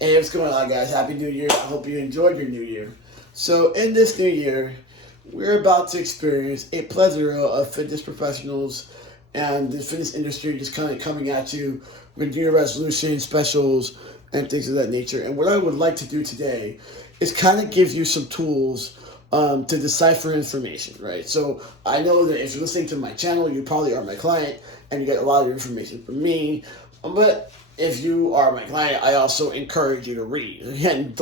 Hey, what's going on, guys? Happy New Year. I hope you enjoyed your New Year. So, in this new year, we're about to experience a plethora of fitness professionals and the fitness industry just kind of coming at you with New Year resolutions, specials, and things of that nature. And what I would like to do today is kind of give you some tools to decipher information, right? So I know that if you're listening to my channel, you probably are my client and you get a lot of information from me. But if you are my client, I also encourage you to read and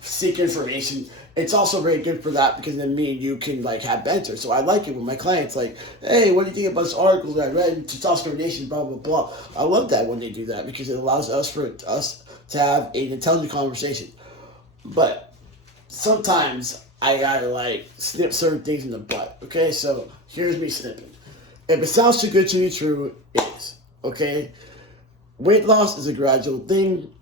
seek information. It's also very good for that because then me and you can have banter. So I like it when my clients hey, what do you think about this article that I read in Testosterone Nation, blah blah blah. I love that when they do that because it allows us to have an intelligent conversation. But sometimes I gotta snip certain things in the butt. Okay, so here's me snipping. If it sounds too good to be true, it is. Okay, weight loss is a gradual thing.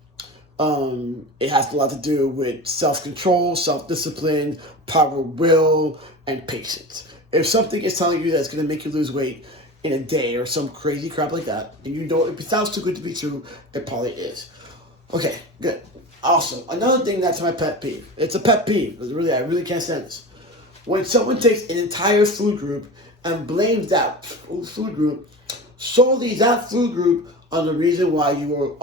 It has a lot to do with self-control, self-discipline, power of will, and patience. If something is telling you that it's going to make you lose weight in a day or some crazy crap like that, and you know if it sounds too good to be true, it probably is. Okay, good. Also, another thing that's my pet peeve. It's a pet peeve. I really can't stand this. When someone takes an entire food group and blames that food group solely that food group on the reason why you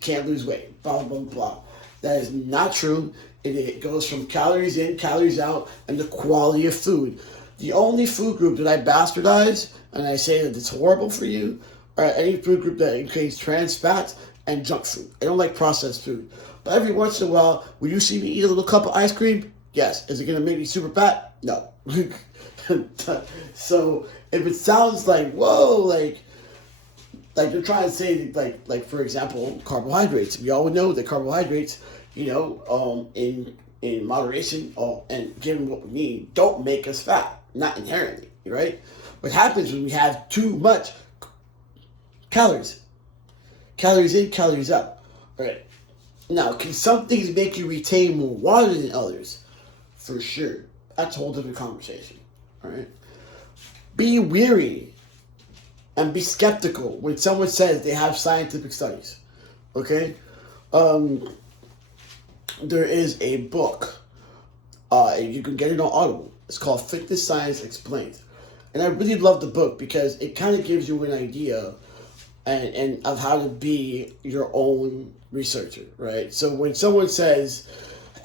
can't lose weight. Blah blah blah. That is not true. It goes from calories in, calories out, and the quality of food. The only food group that I bastardize and I say that it's horrible for you are any food group that includes trans fats and junk food. I don't like processed food. But every once in a while, will you see me eat a little cup of ice cream? Yes. Is it going to make me super fat? No. So if it sounds like, whoa, you're trying to say for example, carbohydrates. We all know that carbohydrates, in moderation, and given what we need, don't make us fat, not inherently, right? What happens when we have too much calories? Calories in, calories out. All right. Now, can some things make you retain more water than others? For sure. That's a whole different conversation. All right. Be weary and be skeptical when someone says they have scientific studies. Okay? There is a book. You can get it on Audible. It's called Fitness Science Explained. And I really love the book because it kind of gives you an idea and of how to be your own researcher, right? So when someone says,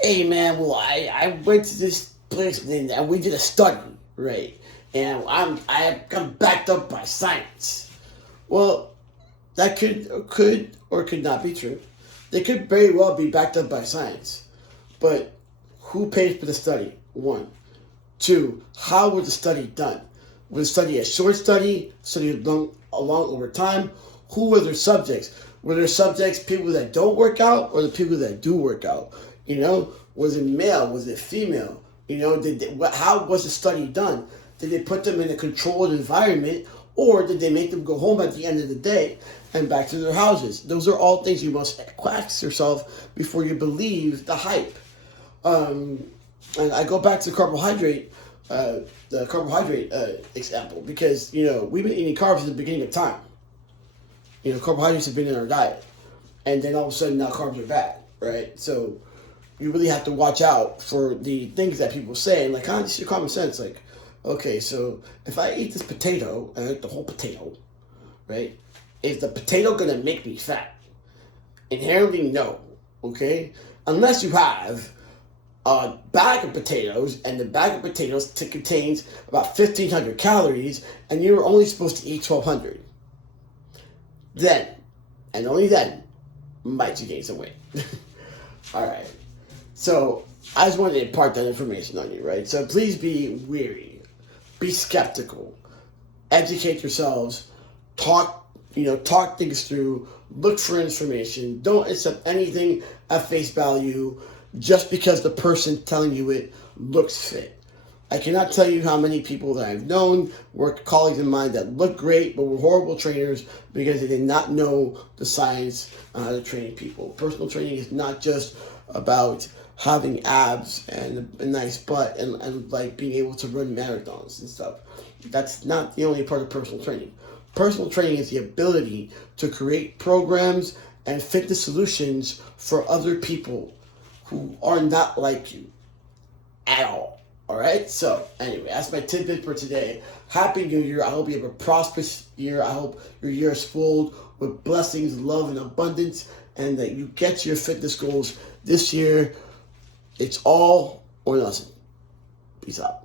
hey man, well I went to this place and we did a study, right? And I'm backed up by science. Well, that could or could not be true. They could very well be backed up by science. But who paid for the study? One. Two, how was the study done? Was the study a short study along over time? Who were their subjects? Were their subjects people that don't work out or the people that do work out? Was it male? Was it female? How was the study done? Did they put them in a controlled environment or did they make them go home at the end of the day and back to their houses? Those are all things you must ask yourself before you believe the hype. And I go back to the carbohydrate example because, we've been eating carbs at the beginning of time. Carbohydrates have been in our diet. And then all of a sudden now carbs are bad, right? So you really have to watch out for the things that people say and it's your common sense. Okay, so if I eat this potato and I eat the whole potato, right? Is the potato gonna make me fat? Inherently, no. Okay, unless you have a bag of potatoes and the bag of potatoes contains about 1,500 calories, and you're only supposed to eat 1,200. Then, and only then, might you gain some weight. All right. So I just wanted to impart that information on you, right? So please be wary. Be skeptical, educate yourselves, talk things through, look for information. Don't accept anything at face value just because the person telling you it looks fit. I cannot tell you how many people that I've known, work colleagues of mine that look great but were horrible trainers because they did not know the science on how to train people. Personal training is not just about having abs and a nice butt and being able to run marathons and stuff. That's not the only part of personal training. Personal training is the ability to create programs and fitness solutions for other people who are not like you at all. All right. So anyway, that's my tidbit for today. Happy New Year. I hope you have a prosperous year. I hope your year is filled with blessings, love, and abundance, and that you get to your fitness goals this year. It's all or nothing. Peace out.